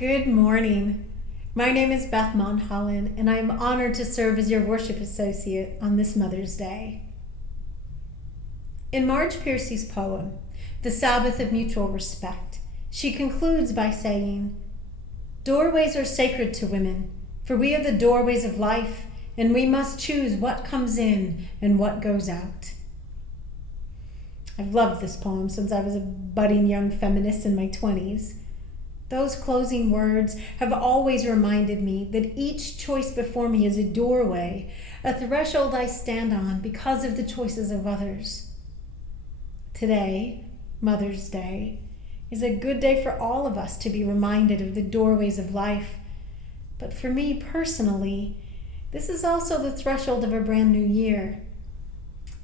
Good morning. My name is Beth Monhollen, and I am honored to serve as your worship associate on this Mother's Day. In Marge Piercy's poem, The Sabbath of Mutual Respect, she concludes by saying, "Doorways are sacred to women, for we are the doorways of life, and we must choose what comes in and what goes out." I've loved this poem since I was a budding young feminist in my 20s. Those closing words have always reminded me that each choice before me is a doorway, a threshold I stand on because of the choices of others. Today, Mother's Day, is a good day for all of us to be reminded of the doorways of life. But for me personally, this is also the threshold of a brand new year.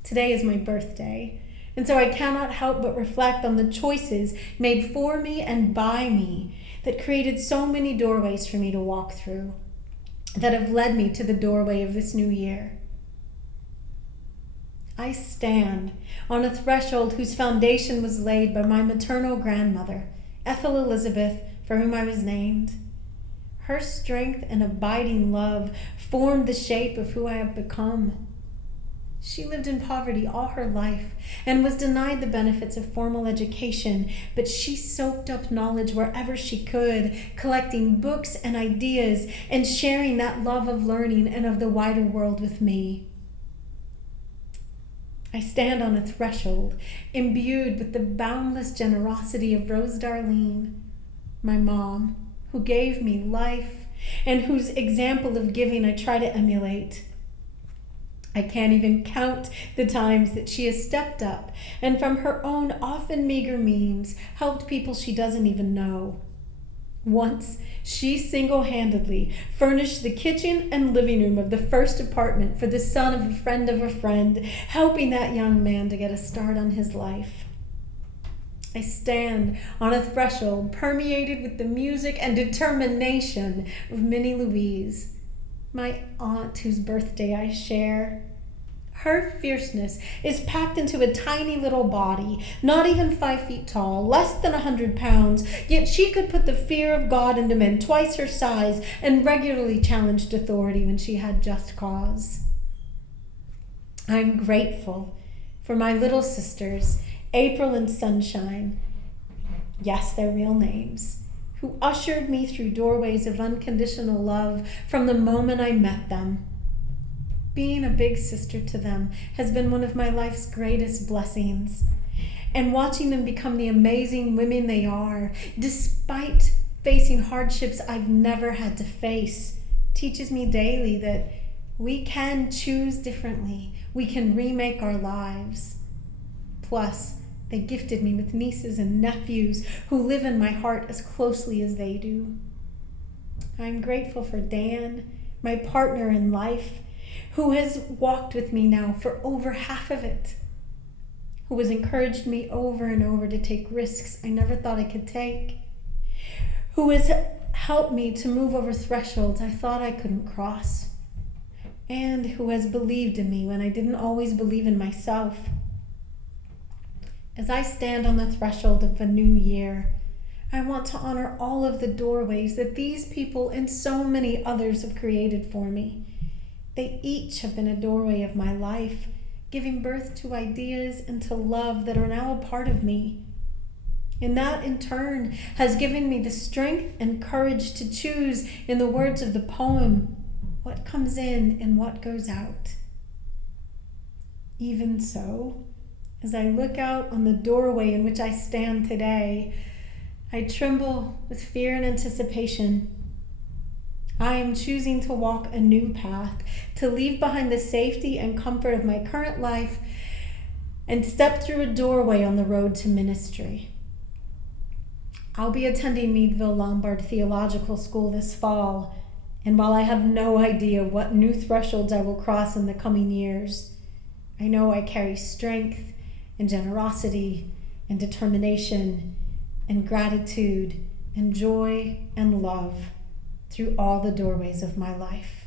Today is my birthday, and so I cannot help but reflect on the choices made for me and by me that created so many doorways for me to walk through, that have led me to the doorway of this new year. I stand on a threshold whose foundation was laid by my maternal grandmother, Ethel Elizabeth, for whom I was named. Her strength and abiding love formed the shape of who I have become. She lived in poverty all her life and was denied the benefits of formal education, but she soaked up knowledge wherever she could, collecting books and ideas and sharing that love of learning and of the wider world with me. I stand on a threshold imbued with the boundless generosity of Rose Darlene, my mom, who gave me life and whose example of giving I try to emulate. I can't even count the times that she has stepped up and from her own often meager means helped people she doesn't even know. Once, she single-handedly furnished the kitchen and living room of the first apartment for the son of a friend, helping that young man to get a start on his life. I stand on a threshold permeated with the music and determination of Minnie Louise, my aunt whose birthday I share. Her fierceness is packed into a tiny little body, not even 5 feet tall, less than 100 pounds, yet she could put the fear of God into men twice her size and regularly challenged authority when she had just cause. I'm grateful for my little sisters, April and Sunshine, yes, their real names, who ushered me through doorways of unconditional love from the moment I met them. Being a big sister to them has been one of my life's greatest blessings. And watching them become the amazing women they are, despite facing hardships I've never had to face, teaches me daily that we can choose differently. We can remake our lives. Plus, they gifted me with nieces and nephews who live in my heart as closely as they do. I'm grateful for Dan, my partner in life, who has walked with me now for over half of it, who has encouraged me over and over to take risks I never thought I could take, who has helped me to move over thresholds I thought I couldn't cross, and who has believed in me when I didn't always believe in myself. As I stand on the threshold of a new year, I want to honor all of the doorways that these people and so many others have created for me. They each have been a doorway of my life, giving birth to ideas and to love that are now a part of me. And that, in turn, has given me the strength and courage to choose, in the words of the poem, what comes in and what goes out. Even so, as I look out on the doorway in which I stand today, I tremble with fear and anticipation. I am choosing to walk a new path, to leave behind the safety and comfort of my current life and step through a doorway on the road to ministry. I'll be attending Meadville Lombard Theological School this fall, and while I have no idea what new thresholds I will cross in the coming years, I know I carry strength and generosity and determination and gratitude and joy and love through all the doorways of my life.